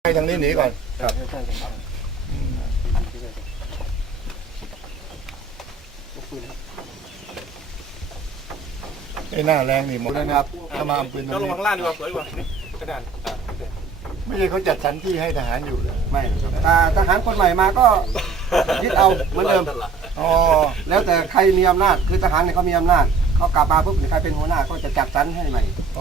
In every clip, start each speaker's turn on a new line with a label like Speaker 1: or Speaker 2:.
Speaker 1: ให้ทางนี้หนีก่อนไอ้หน้าแรงนี่หมดนะครับถ้ามาเอาปืนตรง
Speaker 2: ลง
Speaker 1: นี้
Speaker 2: ข้างล่างดีกว่าสวยกว่านี่กระดาน
Speaker 1: ไม่ใช่เขาจัดสรรที่ให้ทหารอยู่เลย
Speaker 3: ไม่ทหารคนใหม่มาก็ยึดเอาเหมือนเดิม
Speaker 1: อ๋อ
Speaker 3: แล้วแต่ใครมีอำนาจคือทหารเนี่ยเขามีอำนาจเขากลับมาปุ๊บใครเป็นหัวหน้าก็จะจัดสรรให้ใหม่
Speaker 1: โอ้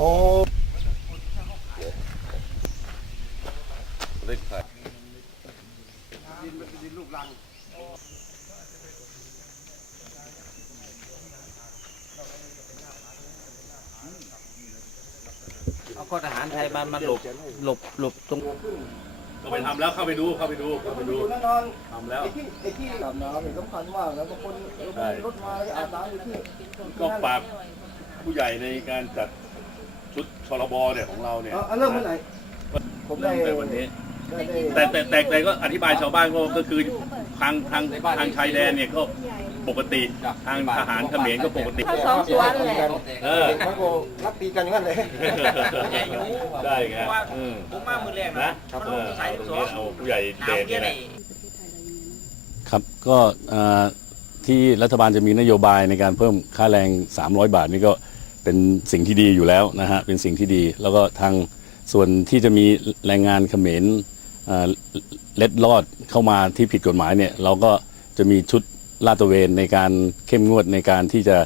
Speaker 4: เอาก็ทหารไทยมาหลบตรง
Speaker 2: ก็ไปทำแล้วเข้าไปดูทำแล้ว
Speaker 3: ไอ้ที่อาบน้ำนี่สำคัญมากแล้วบางคนรถมาอาบน้ำอยู่ที่
Speaker 2: ก็ฝากผู้ใหญ่ในการจัดชุดชลบเนี่ยของเราเนี่ย
Speaker 3: เริ่มเมื่อไหร่ผมได้
Speaker 2: เริ่มแต่วันนี้แต่ก็อธิบายชาวบ้านก็คือทางชายแดนเนี่ยก็ปกติทางทหารเขมรก็ปกติ
Speaker 5: เขาสองส่วนแหละ
Speaker 3: เด็กมันก็รับตีกันอย่างนั้นเลย
Speaker 2: ได้ไง
Speaker 4: ผมมามือแรก
Speaker 2: นะ
Speaker 4: ใส่
Speaker 2: ตรงนี้เอาผู้ใหญ่เดชเนี่ยแหละ
Speaker 6: ครับก็ที่รัฐบาลจะมีนโยบายในการเพิ่มค่าแรง300 บาทนี่ก็เป็นสิ่งที่ดีอยู่แล้วนะฮะเป็นสิ่งที่ดีแล้วก็ทางส่วนที่จะมีแรงงานเขมรเล็ดลอดเข้ามาที่ผิดกฎหมายเนี่ยเราก็จะมีชุดลาดตระเวนในการเข้มงวดในการที่จะ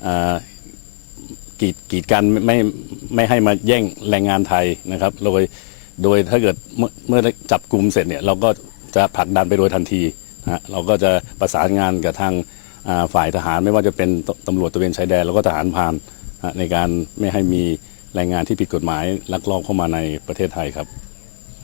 Speaker 6: กีดกันไม่ให้มาแย่งแรงงานไทยนะครับโดยถ้าเกิดเมื่อจับกลุ่มเสร็จเนี่ยเราก็จะผลักดันไปโดยทันทีนะเราก็จะประสานงานกับทางฝ่ายทหารไม่ว่าจะเป็นตำรวจตระเวนชายแดนแล้วก็ทหารพรานในการไม่ให้มีแรงงานที่ผิดกฎหมายลักลอบเข้ามาในประเทศไทยครับ